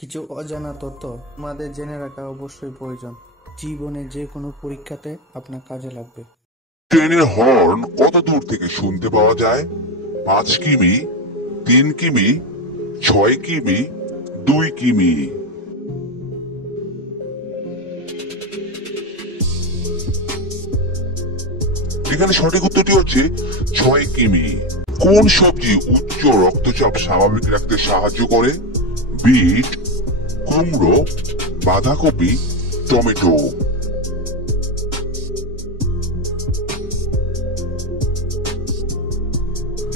কিছু অজানা তথ্য আমাদের জেনে রাখা অবশ্যই প্রয়োজন। জীবনে যে কোনো পরীক্ষাতে আপনার কাজে লাগবে। ট্রেনের হর্ন কত দূর থেকে শুনতে পাওয়া যায়? 5 কিমি, 3 কিমি, 6 কিমি, 2 কিমি। এখানে সঠিক উত্তরটি হচ্ছে 6 কিমি। কোন সবজি উচ্চ রক্তচাপ স্বাভাবিক রাখতে সাহায্য করে? বিট, কুমড়ো, বাঁধাকপি, টমেটো।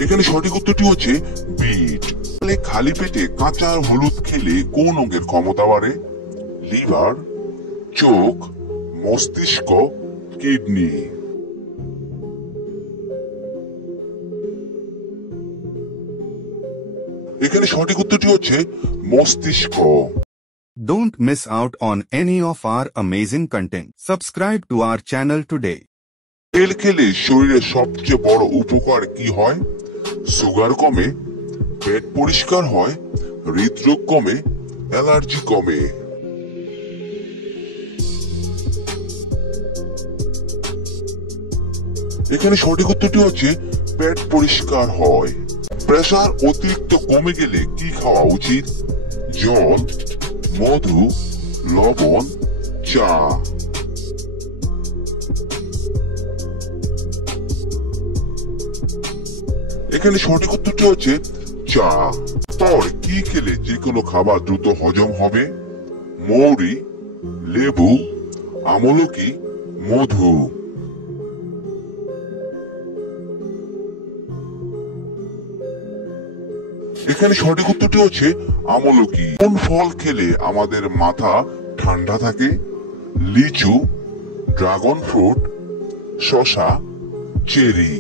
এখানে সঠিক উত্তরটি হচ্ছে বিট। খালি পেটে কাঁচা হলুদ খেলে কোন অঙ্গের ক্ষমতা বাড়ে? লিভার, চোখ, মস্তিষ্ক, কিডনি। এখানে সঠিক উত্তরটি হচ্ছে মস্তিষ্ক। Don't miss out on any of our amazing content. Subscribe to our channel today. তেল খেলে শরীরের সবচেয়ে বড় উপকার কি হয়? সুগার কমে, পেট পরিষ্কার হয়, হৃদরোগ কমে, অ্যালার্জি কমে। এখানে সঠিক উত্তরটি হচ্ছে পেট পরিষ্কার হয়। প্রেসার অতিরিক্ত কমে গেলে কি খাওয়া উচিত? জল, মধু, লবণ, চা। এখানে সঠিক উত্তরটি হচ্ছে চা। পর কি খেলে যে কোনো খাবার দ্রুত হজম হবে? মৌরি, লেবু, আমলকি, মধু। এখানে সঠিক উত্তরটি হচ্ছে আমলকি। কোন ফল খেলে আমাদের মাথা ঠান্ডা থাকে? লিচু, ড্রাগন ফ্রুট, শসা, চেরি।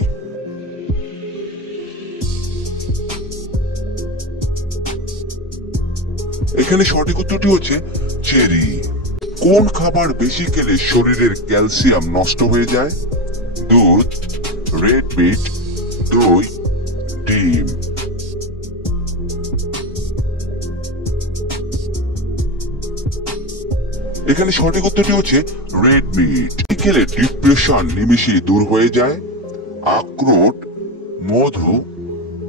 এখানে সঠিক উত্তরটি হচ্ছে চেরি। কোন খাবার বেশি খেলে শরীরের ক্যালসিয়াম নষ্ট হয়ে যায়? দুধ, রেড মিট, দই, ডিম। এখানে সঠিক উত্তরটি হচ্ছে রেড মিট। খেলে ডিপ্রেশন নিমিষে দূর হয়ে যায়? আখরোট, মধু,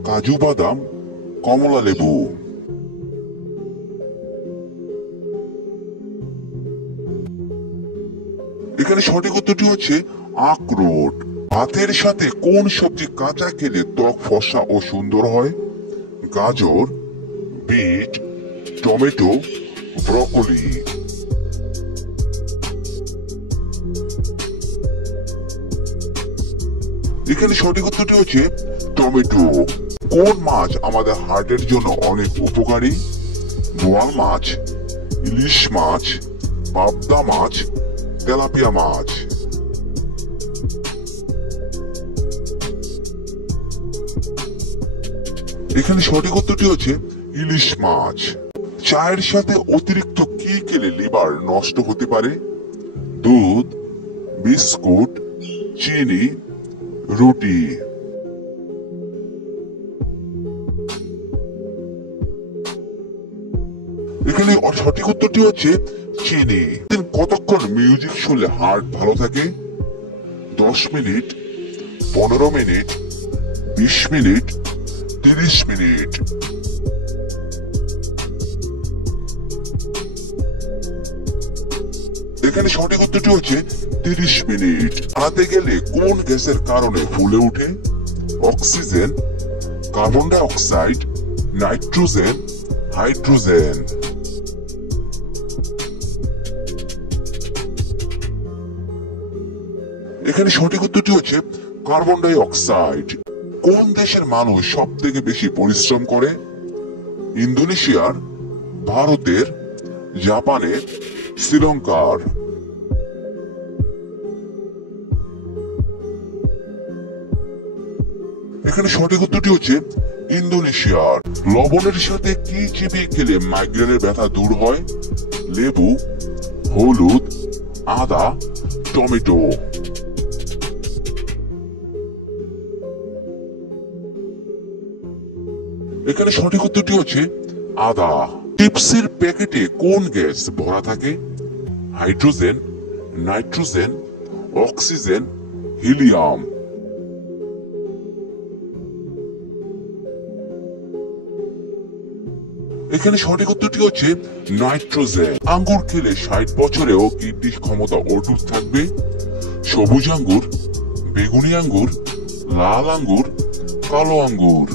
কাজু বাদাম, কমলা লেবু। এখানে সঠিক উত্তরটি হচ্ছে আখরোট। ভাতের সাথে কোন সবজি কাঁচা খেলে ত্বক ফর্সা ও সুন্দর হয়? গাজর, বিট, টমেটো, ব্রকলি। এখানে সঠিক উত্তরটি হচ্ছে টমেটো। কোন মাছ আমাদের হার্টের জন্য অনেক উপকারী? বোয়াল মাছ, ইলিশ মাছ, পাবদা মাছ, তেলাপিয়া মাছ। এখানে সঠিক উত্তরটি হচ্ছে ইলিশ মাছ। চায়ের সাথে অতিরিক্ত কি খেলে লিভার নষ্ট হতে পারে? দুধ, বিস্কুট, চিনি, রুটি। এখানে সঠিক উত্তরটি হচ্ছে চিনি। কতক্ষণ মিউজিক শুনলে হার্ট ভালো থাকে? 10 মিনিট, 15 মিনিট, 20 মিনিট, 30 মিনিট। এখানে সঠিক উত্তরটি হচ্ছে 30 মিনিট। হারাতে গেলে কোন গ্যাসের কারণে ফুলে ওঠে? Oxygen, carbon die oxide, nitrogen, hydrogen. এখানে সঠিক উত্তরটি হচ্ছে কার্বন ডাই অক্সাইড। কোন দেশের মানুষ সব থেকে বেশি পরিশ্রম করে? ইন্দোনেশিয়ার, ভারতের, জাপানের, শ্রীলঙ্কার। এখানে সঠিক উত্তরটি হচ্ছে ইন্দোনেশিয়ার। লবণের সাথে কি চিবিয়ে খেলে মাইগ্রেনের ব্যথা দূর হয়? লেবু, হলুদ, আদা, টমেটো। এখানে সঠিক উত্তরটি হচ্ছে আদা। চিপসের প্যাকেটে কোন গ্যাস ভরা থাকে? Hydrogen, nitrogen, oxygen, helium. এখানে সঠিক উত্তরটি হচ্ছে নাইট্রোজেন। আঙ্গুর খেলে 60 বছরেও কিডনির ক্ষমতা অটুট থাকবে? সবুজ আঙ্গুর, বেগুনি আঙ্গুর, লাল আঙ্গুর, কালো আঙ্গুর।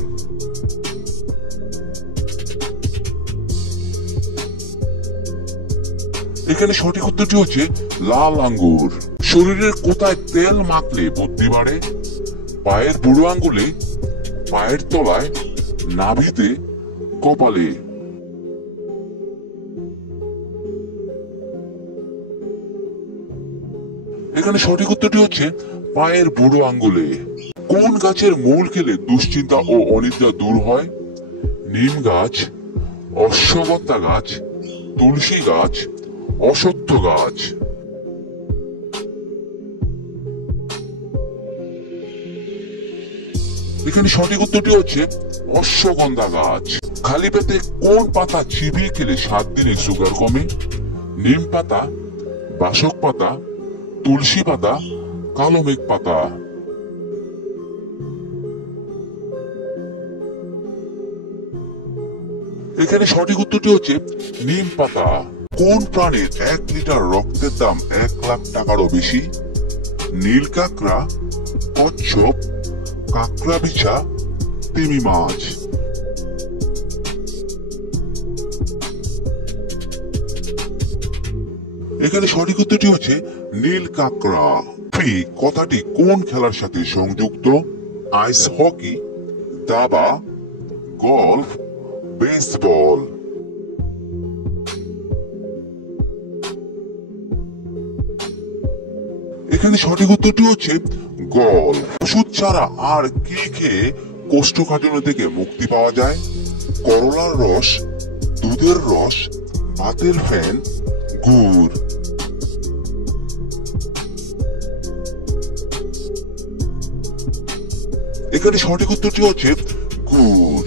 এখানে সঠিক উত্তরটি হচ্ছে লাল আঙ্গুর। শরীরের কোথায় তেল মাখলে বুদ্ধি বাড়ে? পায়ের বুড়ো আঙ্গুলে, পায়ের তলায়, নাভিতে, কপালে। এখানে সঠিক উত্তরটি হচ্ছে পায়ের বুড়ো আঙ্গুলে। কোন গাছের মূল খেলে দুশ্চিন্তা ও অনিদ্রা দূর হয়? নিম গাছ, অশ্বগন্ধা গাছ, তুলসী গাছ, অশ্বত্থ গাছ। এখানে সঠিক উত্তরটি হচ্ছে অশ্বগন্ধা গাছ। খালি পেটে কোন পাতা চিবিয়ে খেলে 7 দিনে সুগার কমে? নিম পাতা, বাসক পাতা, তুলসী পাতা, কালো মেঘ পাতা। এখানে সঠিক উত্তরটি হচ্ছে নিম পাতা। কোন প্রাণীর 1 লিটার রক্তের দাম 1 লাখ টাকারও বেশি? নীল কাঁকড়া, কচ্ছপ, কাঁকড়া বিছা, তিমি মাছ। এখানে সঠিক উত্তরটি হচ্ছে নীল কাঁকড়া। কথাটি কোন খেলার সাথে সংযুক্ত? আইস হকি, দাবা, গলফ, বেসবল। এখানে সঠিক উত্তরটি হচ্ছে গলফ। ওষুধ ছাড়া আর কি খেয়ে কোষ্ঠকাঠিন্য থেকে মুক্তি পাওয়া যায়? করলার রস, দুধের রস, ভাতের ফ্যান, গুড়। এখানে সঠিক উত্তরটি হচ্ছে গুড়।